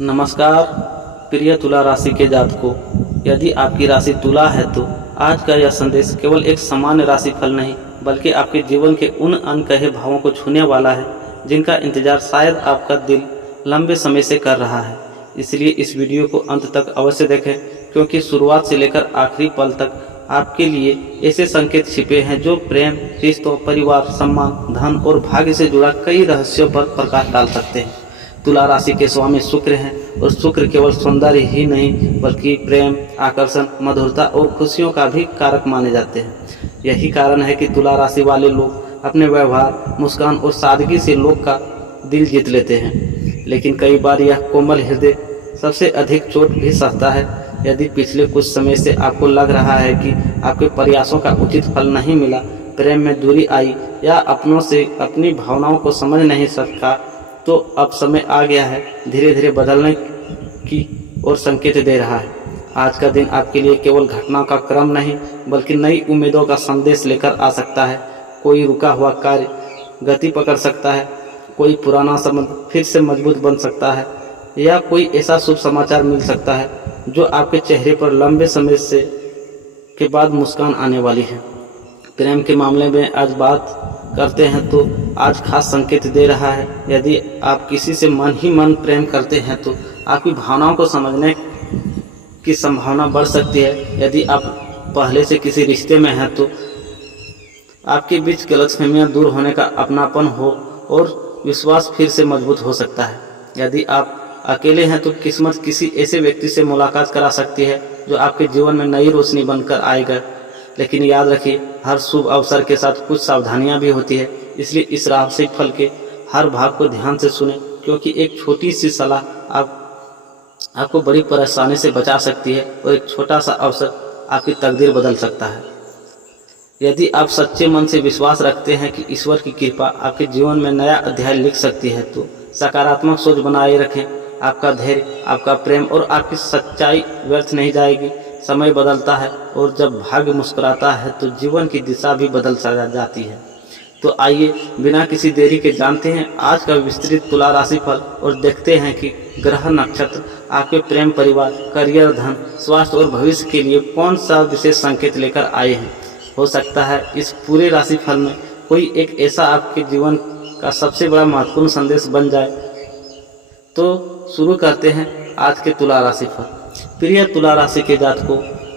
नमस्कार प्रिय तुला राशि के जातकों, यदि आपकी राशि तुला है तो आज का यह संदेश केवल एक सामान्य राशि फल नहीं बल्कि आपके जीवन के उन अनकहे भावों को छूने वाला है जिनका इंतजार शायद आपका दिल लंबे समय से कर रहा है। इसलिए इस वीडियो को अंत तक अवश्य देखें, क्योंकि शुरुआत से लेकर आखिरी पल तक आपके लिए ऐसे संकेत छिपे हैं जो प्रेम, रिश्तों, परिवार, सम्मान, धन और भाग्य से जुड़ा कई रहस्यों पर प्रकाश डाल सकते हैं। तुला राशि के स्वामी शुक्र हैं और शुक्र केवल सौंदर्य ही नहीं बल्कि प्रेम, आकर्षण, मधुरता और खुशियों का भी कारक माने जाते हैं। यही कारण है कि तुला राशि वाले लोग अपने व्यवहार, मुस्कान और सादगी से लोग का दिल जीत लेते हैं। लेकिन कई बार यह कोमल हृदय सबसे अधिक चोट भी सहता है। यदि पिछले कुछ समय से आपको लग रहा है कि आपके प्रयासों का उचित फल नहीं मिला, प्रेम में दूरी आई या अपनों से अपनी भावनाओं को समझ नहीं सका, तो अब समय आ गया है धीरे धीरे बदलने की और संकेत दे रहा है। आज का दिन आपके लिए केवल घटनाओं का क्रम नहीं बल्कि नई उम्मीदों का संदेश लेकर आ सकता है। कोई रुका हुआ कार्य गति पकड़ सकता है, कोई पुराना संबंध फिर से मजबूत बन सकता है या कोई ऐसा शुभ समाचार मिल सकता है जो आपके चेहरे पर लंबे समय से के बाद मुस्कान आने वाली है। प्रेम के मामले में आज बात करते हैं तो आज खास संकेत दे रहा है। यदि आप किसी से मन ही मन प्रेम करते हैं तो आपकी भावनाओं को समझने की संभावना बढ़ सकती है। यदि आप पहले से किसी रिश्ते में हैं तो आपके बीच गलतफहमियां दूर होने का अपनापन हो और विश्वास फिर से मजबूत हो सकता है। यदि आप अकेले हैं तो किस्मत किसी ऐसे व्यक्ति से मुलाकात करा सकती है जो आपके जीवन में नई रोशनी बनकर आएगा। लेकिन याद रखिए, हर शुभ अवसर के साथ कुछ सावधानियां भी होती है, इसलिए इस राशि फल के हर भाग को ध्यान से सुने, क्योंकि एक छोटी सी सलाह आपको बड़ी परेशानी से बचा सकती है और एक छोटा सा अवसर आपकी तकदीर बदल सकता है। यदि आप सच्चे मन से विश्वास रखते हैं कि ईश्वर की कृपा आपके जीवन में नया अध्याय लिख सकती है तो सकारात्मक सोच बनाए रखें। आपका धैर्य, आपका प्रेम और आपकी सच्चाई व्यर्थ नहीं जाएगी। समय बदलता है और जब भाग्य मुस्कुराता है तो जीवन की दिशा भी बदल जाती है। तो आइए बिना किसी देरी के जानते हैं आज का विस्तृत तुला राशि फल और देखते हैं कि ग्रह नक्षत्र आपके प्रेम, परिवार, करियर, धन, स्वास्थ्य और भविष्य के लिए कौन सा विशेष संकेत लेकर आए हैं। हो सकता है इस पूरे राशि फल में कोई एक ऐसा आपके जीवन का सबसे बड़ा महत्वपूर्ण संदेश बन जाए। तो शुरू करते हैं आज के तुला राशि फल। प्रिय तुला राशि के जातकों,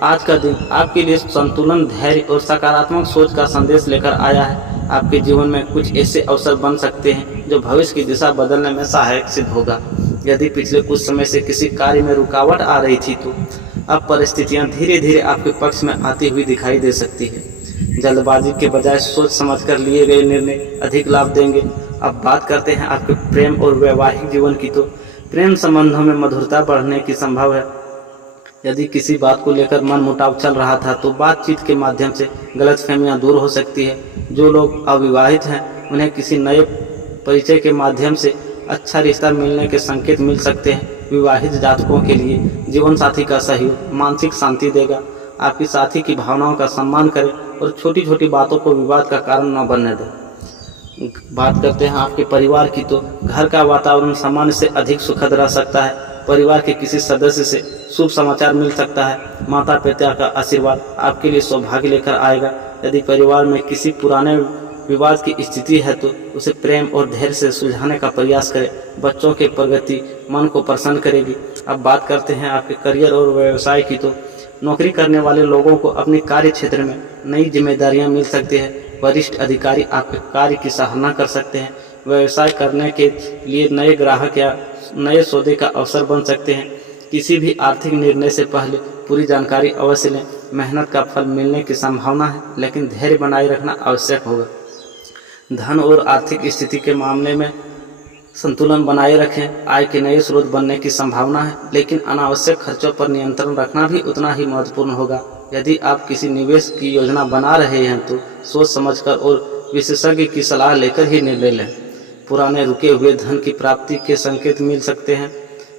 आज का दिन आपके लिए संतुलन, धैर्य और सकारात्मक सोच का संदेश लेकर आया है। आपके जीवन में कुछ ऐसे अवसर बन सकते हैं जो भविष्य की दिशा बदलने में सहायक सिद्ध होगा। यदि पिछले कुछ समय से किसी कार्य में रुकावट आ रही थी तो अब परिस्थितियां धीरे धीरे आपके पक्ष में आती हुई दिखाई दे सकती है। जल्दबाजी के बजाय सोच समझकर लिए गए निर्णय अधिक लाभ देंगे। अब बात करते हैं आपके प्रेम और वैवाहिक जीवन की। तो प्रेम संबंधों में मधुरता बढ़ने की संभव है। यदि किसी बात को लेकर मन मुटाव चल रहा था तो बातचीत के माध्यम से गलतफहमियां दूर हो सकती है। जो लोग अविवाहित हैं उन्हें किसी नए परिचय के माध्यम से अच्छा रिश्ता मिलने के संकेत मिल सकते हैं। विवाहित जातकों के लिए जीवन साथी का सहयोग मानसिक शांति देगा। आपकी साथी की भावनाओं का सम्मान करें और छोटी छोटी बातों को विवाद का कारण न बनने दें। बात करते हैं आपके परिवार की। तो घर का वातावरण सामान्य से अधिक सुखद रह सकता है। परिवार के किसी सदस्य से शुभ समाचार मिल सकता है। माता पिता का आशीर्वाद आपके लिए सौभाग्य लेकर आएगा। यदि परिवार में किसी पुराने विवाद की स्थिति है तो उसे प्रेम और धैर्य से सुलझाने का प्रयास करें। बच्चों की प्रगति मन को प्रसन्न करेगी। अब बात करते हैं आपके करियर और व्यवसाय की। तो नौकरी करने वाले लोगों को अपने कार्य क्षेत्र में नई जिम्मेदारियां मिल सकती है। वरिष्ठ अधिकारी आपके कार्य की सराहना कर सकते हैं। व्यवसाय करने के लिए नए ग्राहक या नए सौदे का अवसर बन सकते हैं। किसी भी आर्थिक निर्णय से पहले पूरी जानकारी अवश्य लें। मेहनत का फल मिलने की संभावना है, लेकिन धैर्य बनाए रखना आवश्यक होगा। धन और आर्थिक स्थिति के मामले में संतुलन बनाए रखें। आय के नए स्रोत बनने की संभावना है, लेकिन अनावश्यक खर्चों पर नियंत्रण रखना भी उतना ही महत्वपूर्ण होगा। यदि आप किसी निवेश की योजना बना रहे हैं तो सोच समझकर और विशेषज्ञ की सलाह लेकर ही निर्णय लें। पुराने रुके हुए धन की प्राप्ति के संकेत मिल सकते हैं।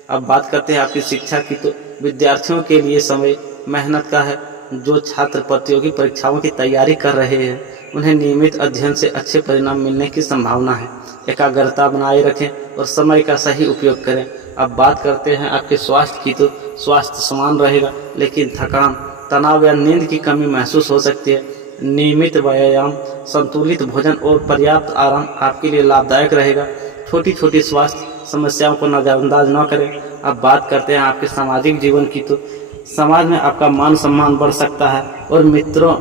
अब बात करते हैं आपकी शिक्षा की। तो विद्यार्थियों के लिए समय मेहनत का है। जो छात्र प्रतियोगी परीक्षाओं की तैयारी कर रहे हैं उन्हें नियमित अध्ययन से अच्छे परिणाम मिलने की संभावना है। एकाग्रता बनाए रखें और समय का सही उपयोग करें। अब बात करते हैं आपके स्वास्थ्य की, तो स्वास्थ्य समान रहेगा, लेकिन थकान, तनाव या नींद की कमी महसूस हो सकती है। नियमित व्यायाम, संतुलित भोजन और पर्याप्त आराम आपके लिए लाभदायक रहेगा। छोटी छोटी स्वास्थ्य समस्याओं को नज़रअंदाज न करें। अब बात करते हैं आपके सामाजिक जीवन की, तो समाज में आपका मान सम्मान बढ़ सकता है और मित्रों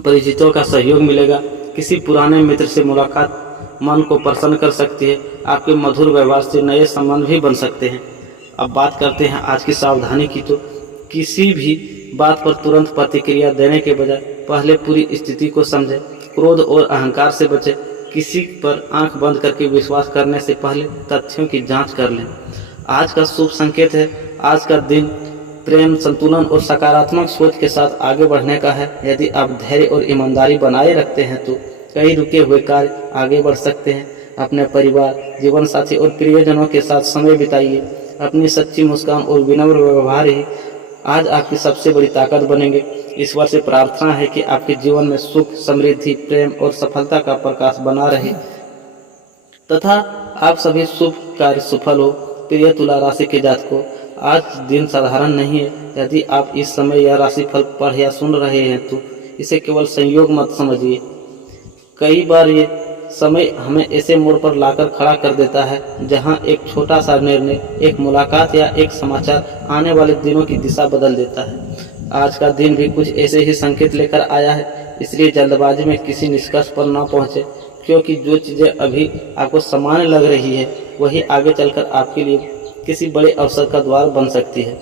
परिचितों का सहयोग मिलेगा। किसी पुराने मित्र से मुलाकात मन को प्रसन्न कर सकती है। आपके मधुर व्यवहार से नए संबंध भी बन सकते हैं। अब बात करते हैं आज की सावधानी की, तो किसी भी बात पर तुरंत प्रतिक्रिया देने के बजाय पहले पूरी स्थिति को समझें। क्रोध और अहंकार से बचें। किसी पर आंख बंद करके विश्वास करने से पहले तथ्यों की जांच कर लें। आज का शुभ संकेत है। आज का दिन प्रेम, संतुलन और सकारात्मक सोच के साथ आगे बढ़ने का है। यदि आप धैर्य और ईमानदारी बनाए रखते हैं तो कई रुके हुए कार्य आगे बढ़ सकते हैं। अपने परिवार, जीवन साथी और प्रियजनों के साथ समय बिताइए। अपनी सच्ची मुस्कान और विनम्र व्यवहार ही आज आपकी सबसे बड़ी ताकत बनेंगे। ईश्वर से प्रार्थना है कि आपके जीवन में सुख, समृद्धि, प्रेम और सफलता का प्रकाश बना रहे तथा आप सभी शुभ कार्य सफल हो। प्रिय तुला राशि के जातकों, आज दिन साधारण नहीं है। यदि आप इस समय यह राशिफल पढ़ या सुन रहे हैं तो इसे केवल संयोग मत समझिए। कई बार ये समय हमें ऐसे मोड़ पर लाकर खड़ा कर देता है जहां एक छोटा सा निर्णय, एक मुलाकात या एक समाचार आने वाले दिनों की दिशा बदल देता है। आज का दिन भी कुछ ऐसे ही संकेत लेकर आया है, इसलिए जल्दबाजी में किसी निष्कर्ष पर न पहुंचे, क्योंकि जो चीज़ें अभी आपको सामान्य लग रही है वही आगे चलकर आपके लिए किसी बड़े अवसर का द्वार बन सकती है।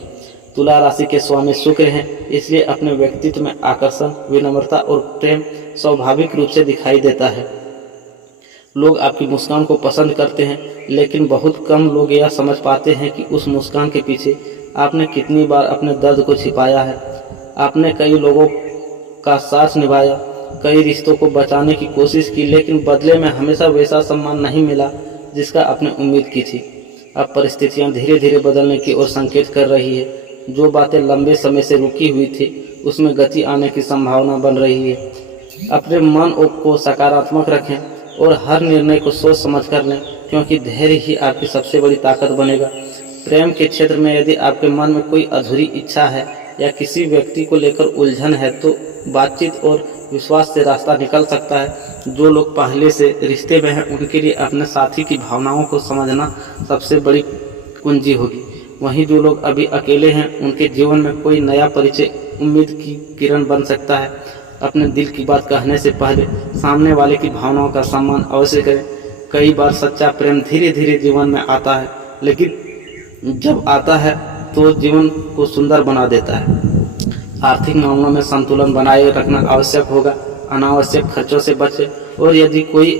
तुला राशि के स्वामी शुक्र हैं, इसलिए अपने व्यक्तित्व में आकर्षण, विनम्रता और प्रेम स्वाभाविक रूप से दिखाई देता है। लोग आपकी मुस्कान को पसंद करते हैं, लेकिन बहुत कम लोग यह समझ पाते हैं कि उस मुस्कान के पीछे आपने कितनी बार अपने दर्द को छिपाया है। आपने कई लोगों का साथ निभाया, कई रिश्तों को बचाने की कोशिश की, लेकिन बदले में हमेशा वैसा सम्मान नहीं मिला जिसका आपने उम्मीद की थी। अब परिस्थितियां धीरे धीरे बदलने की ओर संकेत कर रही है। जो बातें लंबे समय से रुकी हुई थी उसमें गति आने की संभावना बन रही है। अपने मन को सकारात्मक रखें और हर निर्णय को सोच समझ कर लें, क्योंकि धैर्य ही आपकी सबसे बड़ी ताकत बनेगा। प्रेम के क्षेत्र में यदि आपके मन में कोई अधूरी इच्छा है या किसी व्यक्ति को लेकर उलझन है तो बातचीत और विश्वास से रास्ता निकल सकता है। जो लोग पहले से रिश्ते में हैं उनके लिए अपने साथी की भावनाओं को समझना सबसे बड़ी कुंजी होगी। वहीं जो लोग अभी अकेले हैं उनके जीवन में कोई नया परिचय उम्मीद की किरण बन सकता है। अपने दिल की बात कहने से पहले सामने वाले की भावनाओं का सम्मान अवश्य करें। कई बार सच्चा प्रेम धीरे धीरे जीवन में आता है, लेकिन जब आता है तो जीवन को सुंदर बना देता है। आर्थिक मामलों में संतुलन बनाए रखना आवश्यक होगा। अनावश्यक खर्चों से बचें और यदि कोई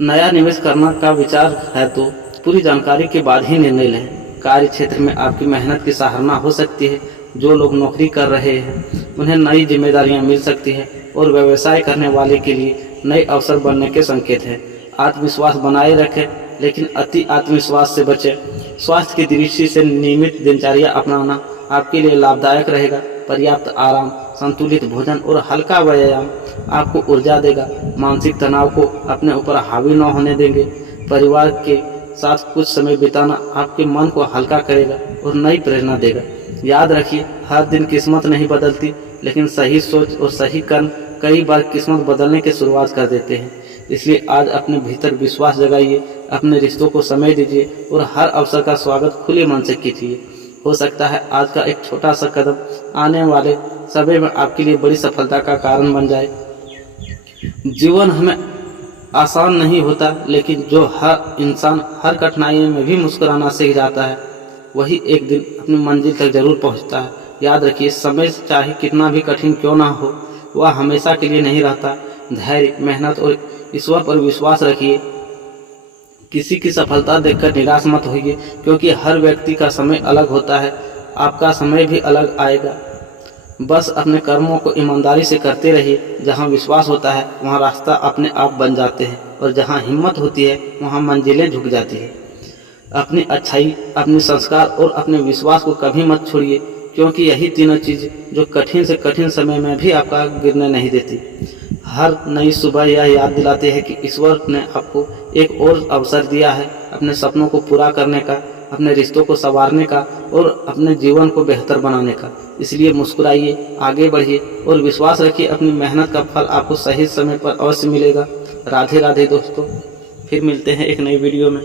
नया निवेश करना का विचार है तो पूरी जानकारी के बाद ही निर्णय लें। कार्य क्षेत्र में आपकी मेहनत की सराहना हो सकती है। जो लोग नौकरी कर रहे हैं उन्हें नई जिम्मेदारियां मिल सकती हैं और व्यवसाय करने वाले के लिए नए अवसर बनने के संकेत हैं। आत्मविश्वास बनाए रखें, लेकिन अति आत्मविश्वास से बचें। स्वास्थ्य की दृष्टि से नियमित दिनचर्या अपनाना आपके लिए लाभदायक रहेगा। पर्याप्त आराम, संतुलित भोजन और हल्का व्यायाम आपको ऊर्जा देगा। मानसिक तनाव को अपने ऊपर हावी न होने देंगे। परिवार के साथ कुछ समय बिताना आपके मन को हल्का करेगा और नई प्रेरणा देगा। याद रखिए, हर दिन किस्मत नहीं बदलती, लेकिन सही सोच और सही कर्म कई बार किस्मत बदलने की शुरुआत कर देते हैं। इसलिए आज अपने भीतर विश्वास जगाइए, अपने रिश्तों को समय दीजिए और हर अवसर का स्वागत खुले मन से कीजिए। हो सकता है आज का एक छोटा सा कदम आने वाले समय में आपके लिए बड़ी सफलता का कारण बन जाए। जीवन हमें आसान नहीं होता, लेकिन जो हर इंसान हर कठिनाई में भी मुस्कुराना सीख जाता है वही एक दिन अपनी मंजिल तक जरूर पहुंचता है। याद रखिए, समय चाहे कितना भी कठिन क्यों ना हो, वह हमेशा के लिए नहीं रहता। धैर्य, मेहनत और ईश्वर पर विश्वास रखिए। किसी की सफलता देखकर निराश मत होइए, क्योंकि हर व्यक्ति का समय अलग होता है। आपका समय भी अलग आएगा। बस अपने कर्मों को ईमानदारी से करते रहिए। जहाँ विश्वास होता है वहाँ रास्ता अपने आप बन जाते हैं, और जहाँ हिम्मत होती है वहाँ मंजिलें झुक जाती हैं। अपनी अच्छाई, अपने संस्कार और अपने विश्वास को कभी मत छोड़िए, क्योंकि यही तीनों चीज़ जो कठिन से कठिन समय में भी आपका गिरने नहीं देती। हर नई सुबह यह याद दिलाते हैं कि ईश्वर ने आपको एक और अवसर दिया है अपने सपनों को पूरा करने का, अपने रिश्तों को संवारने का और अपने जीवन को बेहतर बनाने का। इसलिए मुस्कुराइए, आगे बढ़िए और विश्वास रखिए अपनी मेहनत का फल आपको सही समय पर अवश्य मिलेगा। राधे राधे दोस्तों, फिर मिलते हैं एक नई वीडियो में।